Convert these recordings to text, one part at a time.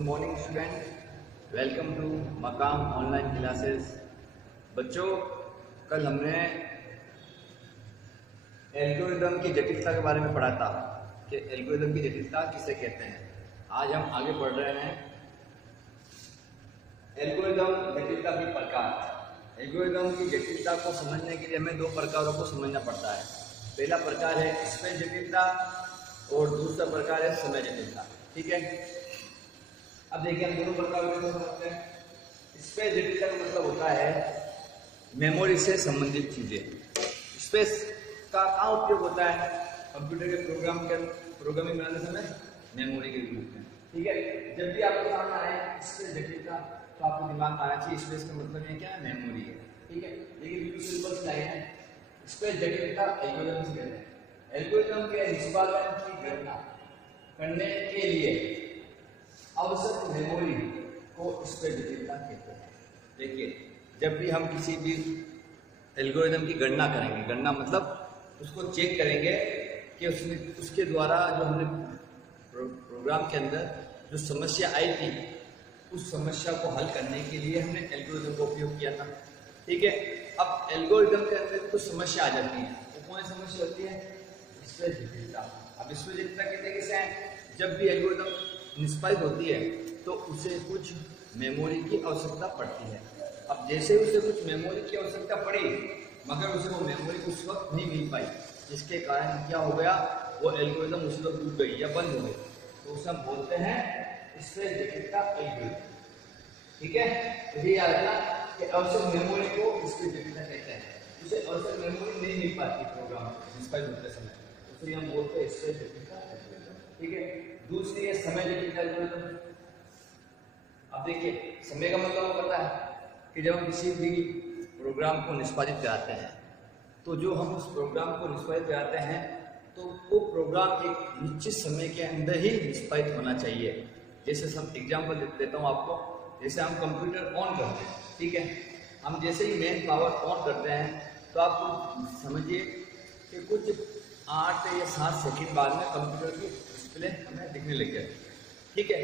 Good morning student, welcome to Maqam online classes. बच्चों, कल हमने एल्गोरिदम की जटिलता के बारे में पढ़ा था कि एल्गोरिदम की जटिलता किसे कहते हैं। आज हम आगे बढ़ रहे हैं। एल्गोरिदम जटिलता के प्रकार। एल्गोरिदम की जटिलता को समझने के लिए हमें दो प्रकारों को समझना पड़ता है। पहला प्रकार है स्पेस जटिलता और दूसरा प्रकार है समय जटिलता। ठीक है, अब देखिए हम दोनों प्रकार को समझते हैं। स्पेस जटिलता का मतलब होता है मेमोरी से संबंधित चीजें। स्पेस का कहाँ उपयोग होता है? कंप्यूटर के प्रोग्रामिंग बनाने समय मेमोरी के रूप में। ठीक है, जब भी आपको सामने आए स्पेस जटिलता तो आपको दिमाग में आना चाहिए स्पेस का मतलब है क्या है? मेमोरी है। ठीक है, देखिए बिल्कुल सिंपल स्लाइड है। स्पेस जटिलता एल्गोरिथम से कहते हैं। एल्गोरिथम के निष्पादन की गणना करने के लिए आवश्यक मेमोरी को स्पेस जटिलता कहते हैं। देखिए, जब भी हम किसी भी एल्गोरिथम की गणना करेंगे, गणना मतलब उसको चेक करेंगे कि उसके द्वारा जो हमने प्रोग्राम के अंदर जो समस्या आई थी उस समस्या को हल करने के लिए हमने एल्गोरिथम का उपयोग किया था। ठीक है, अब एल्गोरिथम के अंदर कुछ समस्या आ जाती है। तो कौन समस्या होती है? स्पेस जटिलता। अब स्पेस जटिलता कहते किसे है? जब भी एल्गोरिथम निष्पादित होती है तो उसे कुछ मेमोरी की आवश्यकता पड़ती है। अब जैसे उसे कुछ मेमोरी की आवश्यकता पड़ी मगर उसे वो मेमोरी उस वक्त नहीं मिल पाई, जिसके कारण क्या हो गया, वो एल्गोरिथम उस वक्त डूब गई या बंद हो गई, तो उसे हम बोलते हैं स्पेस जटिलता एल्गोरिथम। ठीक है, यही याद रखना कि आवश्यक मेमोरी को स्पेस जटिलता कहते हैं। उसे आवश्यक मेमोरी नहीं मिल पाती प्रोग्राम निष्पादित होते समय, इसलिए हम बोलते हैं स्पेस जटिलता एल्गोरिथम। ठीक है, दूसरी है समय जटिलता एल्गोरिथम। अब देखिए, समय का मतलब पता है कि जब हम किसी भी प्रोग्राम को निष्पादित कराते हैं तो जो हम उस प्रोग्राम को निष्पादित कराते हैं तो वो प्रोग्राम एक निश्चित समय के अंदर ही निष्पादित होना चाहिए। जैसे हम एग्जाम्पल देता हूँ आपको। जैसे हम कंप्यूटर ऑन करते हैं, ठीक है, हम जैसे ही मेन पावर ऑन करते हैं तो आप समझिए कि कुछ 8 या 7 सेकंड बाद में कंप्यूटर की डिस्प्ले हमें दिखने लग जाती है। ठीक है,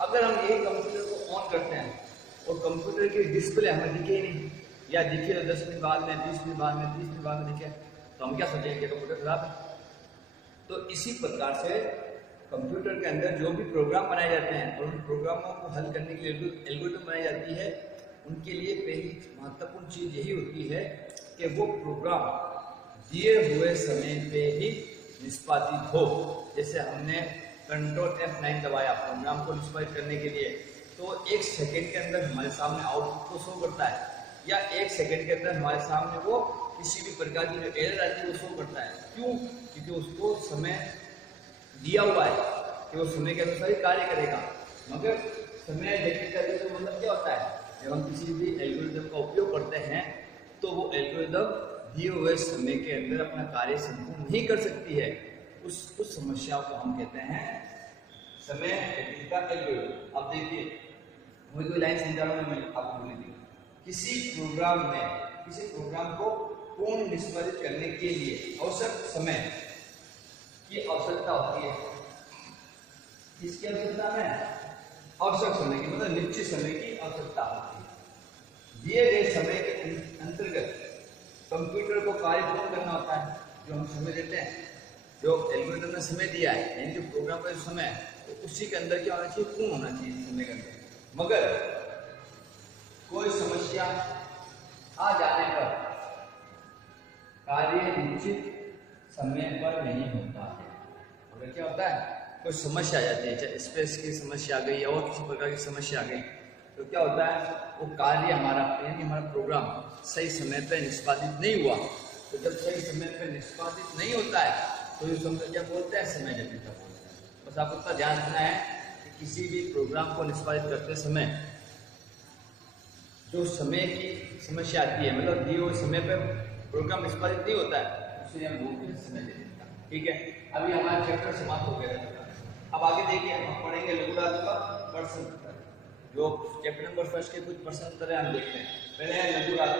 अगर हम यही कंप्यूटर को ऑन करते हैं और कंप्यूटर की डिस्प्ले हमें दिखे ही नहीं, या दिखे तो 10 मिनट बाद में, 20 मिनट बाद में, 30 मिनट बाद में दिखे, तो हम क्या सोचेंगे? कंप्यूटर खराब है। तो इसी प्रकार से कंप्यूटर के अंदर जो भी प्रोग्राम बनाए जाते हैं और उन प्रोग्रामों को हल करने के लिए एल्गोरिथम बनाई जाती है, उनके लिए पहली महत्वपूर्ण चीज यही होती है कि वो प्रोग्राम दिए हुए समय पे ही निष्पादित हो। जैसे हमने कंट्रोल F9 दबाया प्रोग्राम को निष्पादित करने के लिए, तो 1 सेकेंड के अंदर हमारे सामने आउटपुट को शो करता है, या 1 सेकेंड के अंदर हमारे सामने वो किसी भी प्रकार की जो एरर आती है वो शो करता है। क्यों? क्योंकि उसको समय दिया हुआ है कि वो समय के अनुसार ही कार्य करेगा। मगर समय जटिलता का मतलब क्या होता है? जब हम किसी भी एल्गोरिथम का उपयोग करते हैं तो वो एल्गोरिथम दिए हुए समय के अंदर अपना कार्य संपूर्ण नहीं कर सकती है। उस समस्याओं को हम कहते हैं समय जटिलता एल्गोरिथम। अब देखिए, मुझे कोई लाइन समझा रहा हूं, मैं आपको बोली थी, किसी प्रोग्राम को पूर्ण निष्पादित करने के लिए आवश्यक समय की आवश्यकता होती है। किसकी आवश्यकता में? आवश्यक समय की, मतलब निश्चित समय की आवश्यकता होती है। दिए गए समय के अंतर्गत कंप्यूटर को कार्य पूर्ण करना होता है। जो हम समय देते हैं, जो एल्गोरिथम ने समय दिया है, यानी कि प्रोग्राम का जो समय है, तो उसी के अंदर क्या होना चाहिए? पूर्ण होना चाहिए समय के अंदर। मगर कोई समस्या आ जाने पर कार्य निश्चित समय पर नहीं होता है। अगर क्या होता है, कोई समस्या आ जाती है, चाहे स्पेस की समस्या आ गई या और किसी प्रकार की समस्या आ गई, तो क्या होता है, वो कार्य हमारा यानी हमारा प्रोग्राम सही समय पर निष्पादित नहीं हुआ। तो जब सही समय पर निष्पादित नहीं होता है तो इस समय क्या बोलते हैं? समय जटिलता बोलते हैं। बस आपको इतना ध्यान रखना है कि किसी भी प्रोग्राम को निष्पादित करते समय जो समय की समस्या आती है, मतलब दिए हुए समय पर प्रोग्राम निष्पादित नहीं होता है, उसे हम बोलते हैं समय जटिलता। ठीक है, अभी हमारा चैप्टर समाप्त हो गया है। अब आगे देखिए, हम पढ़ेंगे लघुराज का प्रश्न उत्तर। जो चैप्टर नंबर 1 के कुछ प्रश्न उत्तर हम देखते हैं। पहले है लघुराज।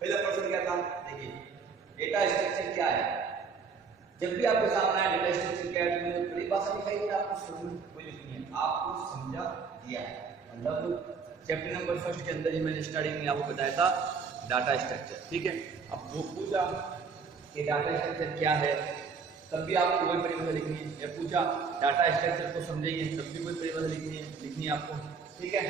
पहला प्रश्न क्या था? देखिए, डेटा स्ट्रक्चर क्या है? जब भी आपके सामने आए डेटा स्ट्रक्चर क्या है तो परिभाषा दिखाई दे आपको समझ कोई लिखनी है, आपको समझा दिया है। मतलब चैप्टर नंबर 1 के अंदर ही मैंने स्टार्टिंग में आपको बताया था डाटा स्ट्रक्चर, ठीक है। अब वो पूछा कि डाटा स्ट्रक्चर क्या है, तब भी आपको कोई परिभाषा लिखनी है, या पूछा डाटा स्ट्रक्चर को समझेंगे तब भी कोई परिभाषा लिखनी है आपको, ठीक है।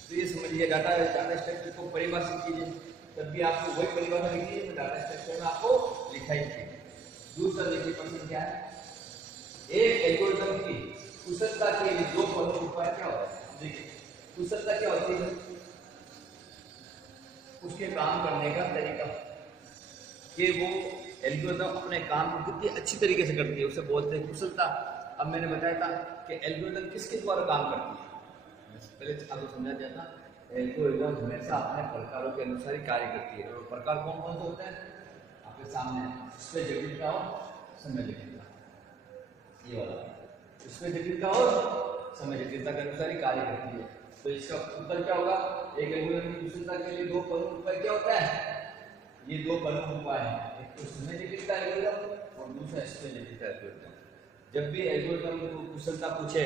तो ये समझिए डाटा स्ट्रक्चर को परिभाषित कीजिए, तब भी आपको वही परिभाषा लिखनी है, तो डाटा स्ट्रक्चर में आपको लिखा ही है। दूसरा देखिए क्वेश्चन क्या है, एक एल्गोरिथम की कुशलता के लिए दो प्रमुख उपाय क्या होता है। देखिए कुशलता क्या होती है, उसके काम करने का तरीका, कि वो एल्गोरिथम अपने काम को कितनी अच्छी तरीके से करती है, उसे बोलते हैं कुशलता। अब मैंने बताया था कि एल्गोरिथम किसके द्वारा काम करती है, पहले आपको समझा दिया था। एल्गोरिथम हमेशा अपने प्रकारों के अनुसार ही कार्य करती है, और प्रकार कौन कौन से होते हैं आपके सामने, इसमें जटिलता और समय जटिलता, ये वाला इसमें जटिलता और समय जटिलता के अनुसार ही कार्य करती है। तो इसका उत्तर क्या होगा, एक एल्गोरिथम की कुशलता के लिए दो प्रमुख उपाय क्या होता है, ये दो प्रमुख उपाय हैं, एक तो समय जटिलता एल्गोरिथम और दूसरा इसमें जटिलता एल्गोरिथम। जब भी एल्गोरिथम को कुशलता पूछे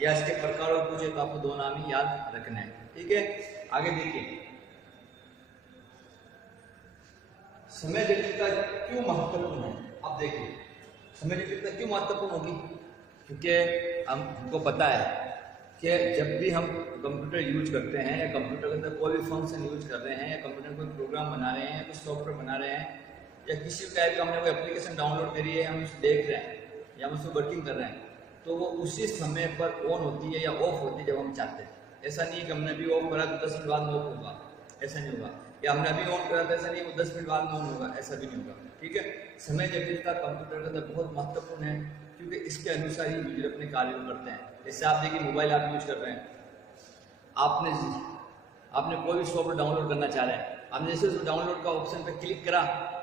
या इसके प्रकारों पूछे तो आपको दो नाम ही याद रखना है, ठीक है। आगे देखिए समय जटिलता क्यों महत्वपूर्ण है। अब देखिए समय जटिलता क्यों महत्वपूर्ण होगी, क्योंकि हमको पता है कि जब भी हम कंप्यूटर यूज करते हैं या कंप्यूटर के अंदर कोई भी फंक्शन यूज कर रहे हैं या कंप्यूटर में कोई प्रोग्राम बना रहे हैं, कुछ सॉफ्टवेयर बना रहे हैं, या किसी टाइप का हमने कोई एप्लीकेशन डाउनलोड करी है, हम उसे देख रहे हैं या हम उसमें वर्किंग कर रहे हैं, तो वो उसी समय पर ऑन होती है या ऑफ होती है जब हम चाहते हैं। ऐसा नहीं है कि हमने अभी ऑफ करा तो 10 मिनट बाद में ऑफ होगा, ऐसा नहीं होगा, या हमने अभी ऑन करा तो ऐसा नहीं वो 10 मिनट बाद में ऑन होगा, ऐसा भी नहीं होगा, ठीक है। समय जटिलता कंप्यूटर के अंदर बहुत महत्वपूर्ण है, क्योंकि इसके अनुसार ही यूजर अपने कार्य को करते हैं। जैसे आप देखिए मोबाइल आप यूज कर रहे हैं, आपने कोई भी सॉफ्टवेयर डाउनलोड करना चाह रहे हैं, आपने जैसे उस डाउनलोड का ऑप्शन पे क्लिक करा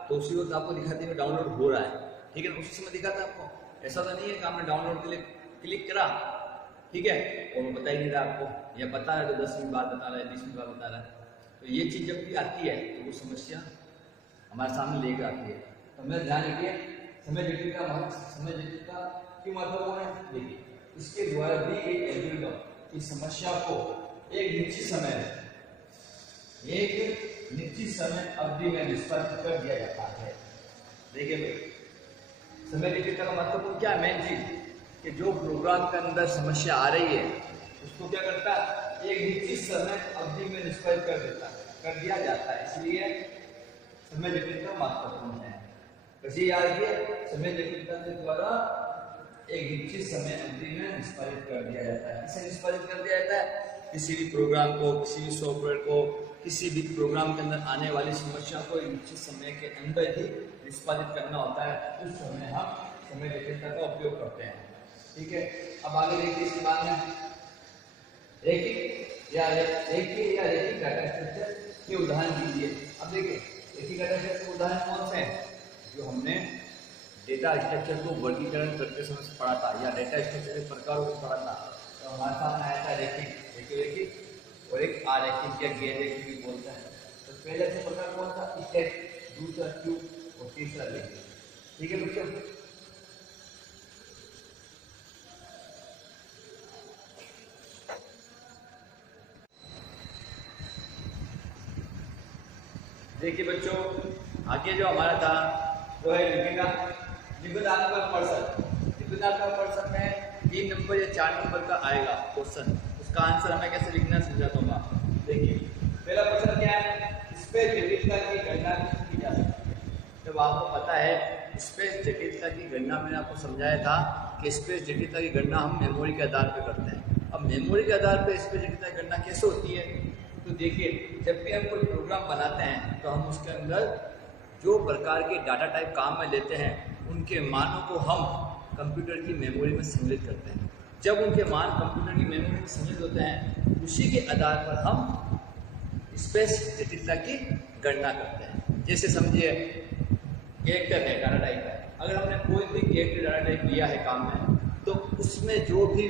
तो उसी वक्त आपको दिखाती है डाउनलोड हो रहा है, ठीक है, उसी समय दिखाता है आपको। ऐसा तो नहीं है कि आपने डाउनलोड के लिए क्लिक करा, ठीक है, और वो बता ही नहीं रहा आपको, या बता रहा है तो 10 मिनट बाद बता रहा है, 20 मिनट बाद बता रहा है। तो ये चीज़ जब भी आती है तो वो समस्या हमारे सामने लेकर आती है। तो हमें ध्यान रखिए समय जटिलता क्यों महत्वपूर्ण है। देखिए इसके द्वारा दी गई एल्गोरिथम की समस्या को एक निश्चित समय अवधि में निष्पादित कर दिया जाता है। देखिए भाई समय जटिलता का महत्वपूर्ण क्या है, मेन चीज कि जो प्रोग्राम के अंदर समस्या आ रही है उसको क्या करता है, एक निश्चित समय अवधि में निष्पादित कर दिया जाता है, इसलिए समय जटिलता महत्वपूर्ण है। कैसे याद रखिए, समय जटिलता के द्वारा एक निश्चित समय अवधि में निष्पादित कर दिया जाता है। इसे निष्पादित कर दिया जाता है किसी भी प्रोग्राम को, किसी भी सॉफ्टवेयर को, किसी भी प्रोग्राम के अंदर आने वाली समस्या को एक निश्चित समय के अंदर ही निष्पादित करना होता है, उस समय हम समय जटिलता का उपयोग करते हैं, ठीक है। अब आगे देखिए इसके बाद में रैखिक या रैखिक डाटा स्ट्रक्चर के उदाहरण दीजिए। अब देखिए रैखिक डाटा स्ट्रक्चर के उदाहरण कौन से हैं, जो हमने डेटा स्ट्रक्चर को वर्गीकरण करते समय पढ़ा था, या डेटा स्ट्रक्चर के प्रकारों को पढ़ा था। तो हमारे सामने आया था रैखिक और एक आरैखिक या गैर रैखिक भी बोलते हैं। तो पहले से प्रकार कौन सा, स्टैक, दूसरा क्यूब और तीसरा रैखिक, ठीक है बच्चों। देखिए बच्चों आगे जो हमारा था वो है निबंधात्मक प्रश्न में 3 नंबर या 4 नंबर का आएगा क्वेश्चन, उसका आंसर हमें कैसे लिखना समझाता हूँ मैं। देखिए पहला क्वेश्चन क्या है, स्पेस जटिलता की गणना की जा सकती है। जब आपको पता है स्पेस जटिलता की गणना, मैंने आपको समझाया था कि स्पेस जटिलता की गणना हम मेमोरी के आधार पर करते हैं। अब मेमोरी के आधार पर स्पेस जटिलता की गणना कैसे होती है, तो देखिए जब भी हम कोई प्रोग्राम बनाते हैं तो हम उसके अंदर जो प्रकार के डाटा टाइप काम में लेते हैं उनके मानों को हम कंप्यूटर की मेमोरी में सम्मिलित करते हैं। जब उनके मान कंप्यूटर की मेमोरी में सम्मिलित होते हैं उसी के आधार पर हम स्पेस जटिलता की गणना करते हैं। जैसे समझिए कैरेक्टर है, डाटा टाइप है, अगर हमने कोई भी कैरेक्टर डाटा टाइप लिया है काम में तो उसमें जो भी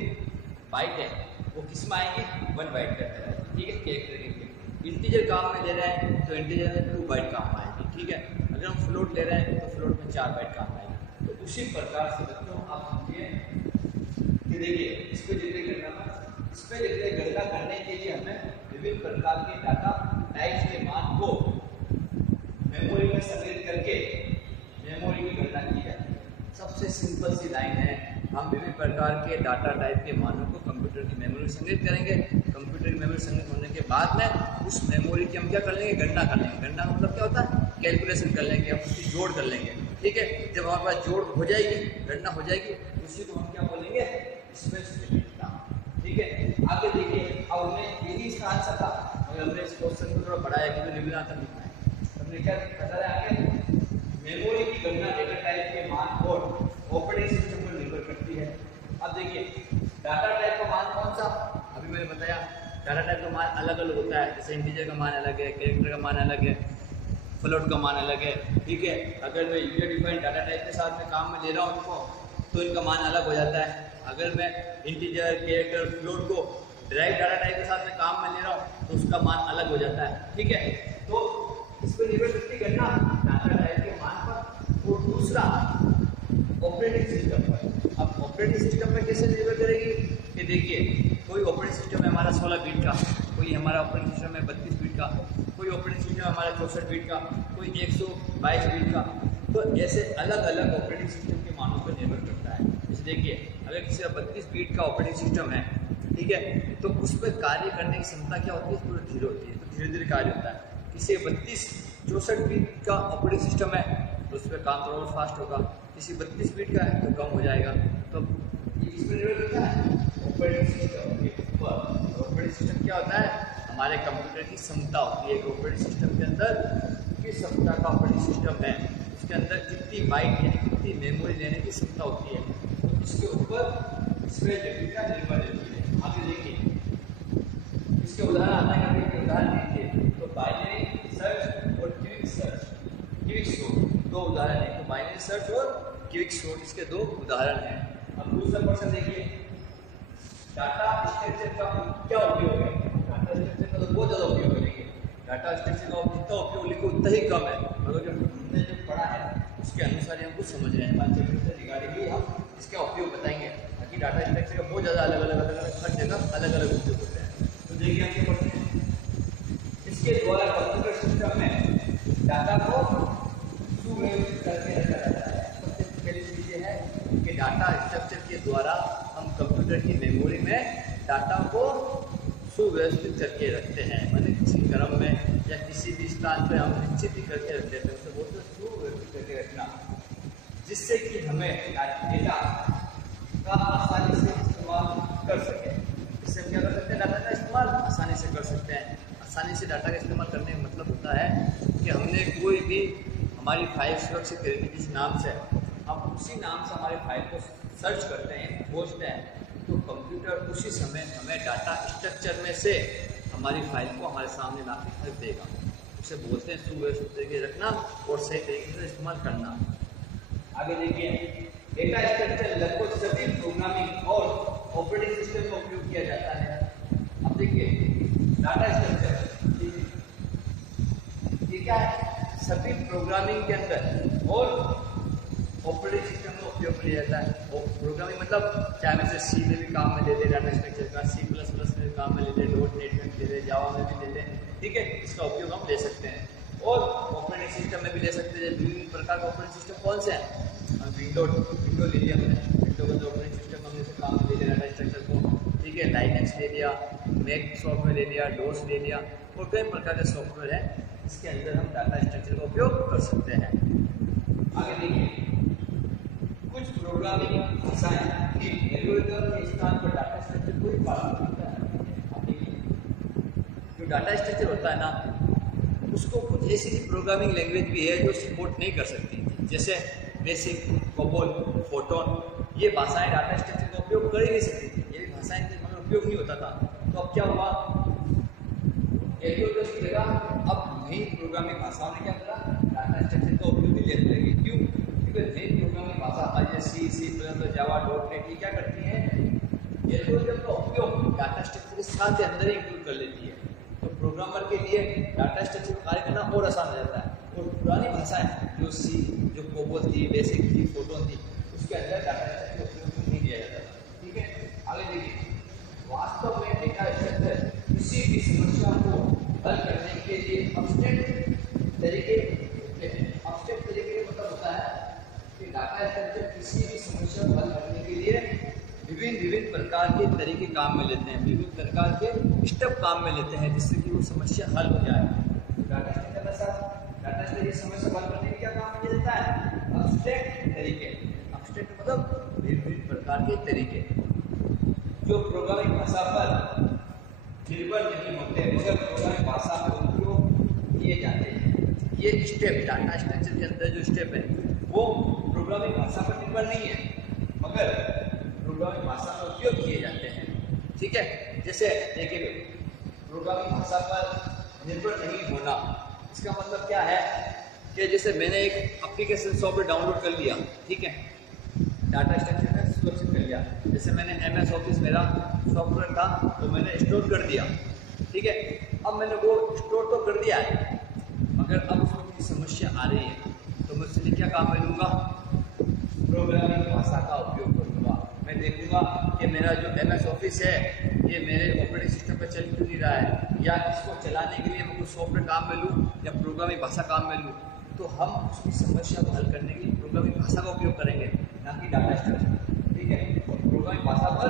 बाइट है वो किस में आएंगे, 1 बाइट का है, ठीक है। कैरेक्टर के इंटीजर काम में ले रहे हैं तो इंटीजर में 2 बाइट काम आएगी, ठीक है। अगर हम फ्लोट ले रहे हैं तो फ्लोट में 4 बाइट काम आएगी, उसी प्रकार से बच्चों आप समझिए कि देखिए इस पे जितने गणना करने के लिए हमें विभिन्न प्रकार के डाटा टाइप्स के मान को मेमोरी में संग्रहित करके मेमोरी की गणना की जाती है। सबसे सिंपल सी लाइन है, हम विभिन्न प्रकार के डाटा टाइप के मानों को कंप्यूटर की मेमोरी में संग्रहित करेंगे। कंप्यूटर की मेमोरी संग्रहित होने के बाद में उस मेमोरी की हम क्या कर लेंगे, गणना कर लेंगे। गणना मतलब क्या होता है, कैलकुलेशन कर लेंगे, हम उसकी जोड़ कर लेंगे। ठीक है, जब हमारे पास जोड़ हो जाएगी, गणना हो जाएगी, उसी को हम क्या बोलेंगे, स्पेसिफिक। ठीक है, आगे देखिए, अब हमें यही इसका आंसर था, अगर हमने इस क्वेश्चन को थोड़ा बढ़ाया कि निम्नांतर लिखना है, हमने क्या बता रहा है आगे, मेमोरी की गणना डेटा टाइप के मान और ऑपरेटिंग सिस्टम पर निर्भर करती है। अब देखिए डाटा टाइप का मान कौन सा, अभी मैंने बताया डाटा टाइप का मान अलग अलग होता है, जैसे इंटीजर का मान अलग है, कैरेक्टर का मान अलग है, फ्लोट का मान अलग है। ठीक है, अगर मैं यूजर डिफाइंड डाटा टाइप के साथ में काम में ले रहा हूँ उनको, तो इनका मान अलग हो जाता है। अगर मैं इंटीजर, कैरेक्टर, फ्लोट को डायरेक्ट डाटा टाइप के साथ में काम में ले रहा हूँ तो उसका मान अलग हो जाता है। ठीक है, तो इस पर निर्भर करती है गणना डाटा टाइप के मान पर। और दूसरा ऑपरेटिंग सिस्टम पर। अब ऑपरेटिंग सिस्टम पर कैसे निर्भर करेगी कि देखिए कोई ऑपरेटिंग सिस्टम है हमारा 16 बीट का, कोई हमारा ऑपरेटिंग सिस्टम है 32 बीट का, कोई ऑपरेटिंग सिस्टम है हमारा 64 बीट का, कोई 122 बीट का। तो ऐसे अलग अलग ऑपरेटिंग सिस्टम के मानों पर निर्भर करता है। जैसे देखिए अगर किसी का 32 बीट का ऑपरेटिंग सिस्टम है, ठीक है, तो उस पर कार्य करने की क्षमता क्या होती है, थोड़ी धीरे होती है, तो धीरे धीरे कार्य होता है। किसी 32-64 बीट का ऑपरेटिंग सिस्टम है तो उस पर काम थोड़ा और फास्ट होगा, किसी 32 बीट का है तो कम हो जाएगा। तो इस पर निर्भर करता है ऑपरेटिंग सिस्टम के ऊपर। ऑपरेटिंग सिस्टम क्या होता है, हमारे कंप्यूटर की क्षमता होती है। ऑपरेटिंग सिस्टम के अंदर किस क्षमता का ऑपरेटिंग सिस्टम है, उसके अंदर कितनी बाइट यानी कितनी मेमोरी लेने की क्षमता होती है, तो इसके ऊपर इस पर जटिलता निर्भर रहती है। आगे देखिए इसके उदाहरण आता है, उदाहरण देखिए तो बाइनरी सर्च और क्विक सर्च, क्विक सोर्ट, दो उदाहरण है। तो बाइनरी सर्च और क्विक सोर्ट इसके दो उदाहरण हैं। अब दूसरा प्रश्न देखिए, डाटा स्ट्रक्चर का क्या उपयोग है। डाटा स्ट्रक्चर का तो बहुत ज़्यादा उपयोग करेंगे, डाटा स्ट्रक्चर का जितना उपयोग लिखो उतना ही कम है, मगर जो हमने जो पढ़ा है उसके अनुसार ही हम कुछ समझ रहे हैं। रिगार्डिंग ही हम इसका उपयोग बताएंगे, ताकि डाटा स्ट्रक्चर का बहुत ज़्यादा अलग अलग हर जगह अलग अलग उपयोग होते हैं। तो देखिए हम क्या पढ़ते हैं, इसके द्वारा कंप्यूटर सिस्टम में डाटा को सुव्यवस्थित करके रखा जाता है। सबसे पहली चीज़ ये है कि डाटा स्ट्रक्चर के द्वारा हम कंप्यूटर की मेमोरी में डाटा को सुव्यवस्थित करके रखते हैं, माने किसी क्रम में या किसी भी स्थान पर हम निश्चित ही करके रखते हैं, उसे बोलते हैं सुव्यवस्थित करके रखना, जिससे कि हमें डेटा का आसानी से इस्तेमाल कर सकें। इससे हम क्या कर सकते हैं, डाटा का इस्तेमाल आसानी से कर सकते हैं। आसानी से डाटा का इस्तेमाल करने का मतलब होता है कि हमने कोई भी हमारी फाइल सुरक्षित करेगी जिस नाम से, हम उसी नाम से हमारे फाइल को सर्च करते हैं, खोजते हैं, तो कंप्यूटर उसी समय हमें डाटा स्ट्रक्चर में से हमारी फाइल को हमारे सामने ला के रख देगा। उसे बोलते हैं सुव्यवस्थित तरीके रखना और सही तरीके से इस्तेमाल करना। आगे देखिए, डेटा स्ट्रक्चर लगभग सभी प्रोग्रामिंग और ऑपरेटिंग सिस्टम में उपयोग किया जाता है। अब देखिए डाटा स्ट्रक्चर ये क्या है, सभी प्रोग्रामिंग के अंदर और ऑपरेटिंग सिस्टम में उपयोग किया जाता है। प्रोग्रामिंग मतलब चाहे में से सी में भी काम में ले ले डाटा स्ट्रक्चर का, C++ में भी काम में ले ले, .NET में भी ले ले, जावा में भी ले ले, ठीक है, इसका उपयोग हम ले सकते हैं। और ऑपरेटिंग सिस्टम में भी ले सकते हैं। विभिन्न प्रकार के ऑपरेटिंग सिस्टम कौन से हैं, विंडो ले लिया हमने, विंडो का जो ऑपरेटिंग सिस्टम हमने से काम ले लिया डाटा स्ट्रक्चर को, ठीक है, लाइनेक्स ले लिया, मैक सॉफ्टवेयर ले लिया, डोस ले लिया, और कई प्रकार के सॉफ्टवेयर हैं इसके अंदर हम डाटा स्ट्रक्चर का उपयोग कर सकते हैं। आगे देखिए, कुछ प्रोग्रामिंग भाषाएं की एल्गोरिथम के स्थान पर डाटा स्ट्रक्चर को ही पालन करता है। अब देखिए जो डाटा स्ट्रक्चर होता है ना, उसको कुछ ऐसी प्रोग्रामिंग लैंग्वेज भी है जो सपोर्ट नहीं कर सकती, जैसे बेसिक, कोबोल, फोटोन, ये भाषाएं डाटा स्ट्रक्चर का उपयोग कर ही नहीं सकती थी। ये भी भाषाएं थी मगर उपयोग नहीं होता था। तो अब क्या हुआ, एल्गोरिथम की जगह अब नई प्रोग्रामिंग भाषाओं ने क्या करा, डाटा स्ट्रक्चर का उपयोग भी लेने लगी। क्यों, क्योंकि नई प्रोग्रामिंग भाषा जैसे C++, जावा, .NET ये क्या करती है, एल्गोरिथम का उपयोग डाटा स्ट्रक्चर के साथ अंदर ही इंक्लूड कर लेती है। तो प्रोग्रामर के लिए डाटा स्ट्रक्चर का कार्य करना और आसान हो जाता है। और पुरानी भाषाएं जो C, जो कोबोल थी, बेसिक थी, फोटोन थी, उसके अंदर डाटा स्ट्रक्चर उपयोग नहीं किया जाता था। ठीक है, आगे देखिए, वास्तव में डेटा स्ट्रक्चर किसी भी समस्या को हल करने के लिए एब्स्ट्रैक्ट तरीके होते हैं। एब्स्ट्रैक्ट तरीके का मतलब होता है कि डाटा स्ट्रक्चर किसी भी समस्या को हल करने के लिए विभिन्न प्रकार के तरीके काम में लेते हैं, विभिन्न प्रकार के स्टेप काम में लेते हैं, जिससे कि वो समस्या हल हो जाए। डाटा स्ट्रक्चर ऐसा डाटा स्ट्रक्चर समस्या हल करने के क्या काम में लेता है? एब्स्ट्रैक्ट तरीके। एब्स्ट्रैक्ट मतलब विभिन्न प्रकार के तरीके जो प्रोग्रामिंग भाषा पर निर्भर नहीं होते मगर प्रोग्रामिंग भाषा में उपयोग किए जाते हैं। ये स्टेप डाटा स्ट्रक्चर के अंदर जो स्टेप है वो प्रोग्रामिंग भाषा पर निर्भर नहीं है मगर प्रोग्रामिंग भाषा में उपयोग किए जाते हैं। ठीक है, जैसे देखिए, प्रोग्रामिंग भाषा पर निर्भर नहीं होना, इसका मतलब क्या है कि जैसे मैंने एक एप्लीकेशन सॉफ्टवेयर डाउनलोड कर लिया, ठीक है, डाटा स्ट्रक्चर में सुरक्षित कर लिया। जैसे मैंने MS ऑफिस मेरा सॉफ्टवेयर था तो मैंने स्टोर कर दिया। ठीक है, अब मैंने वो स्टोर तो कर दिया है मगर अब उसमें कोई समस्या आ रही है तो मैं उसके लिए क्या काम में लूँगा? प्रोग्रामिंग भाषा का उपयोग करूँगा। मैं देखूँगा कि मेरा जो MS ऑफिस है ये मेरे ऑपरेटिंग सिस्टम पर चल क्यों नहीं रहा है, या इसको चलाने के लिए मैं कुछ सॉफ्टवेयर काम में लूँ या प्रोग्रामिंग भाषा काम में लूँ। तो हम उसकी समस्या को हल करने के लिए प्रोग्रामिंग भाषा का उपयोग करेंगे, ना कि डाटा स्ट्रक्चर। ठीक है, प्रोग्रामिंग भाषा पर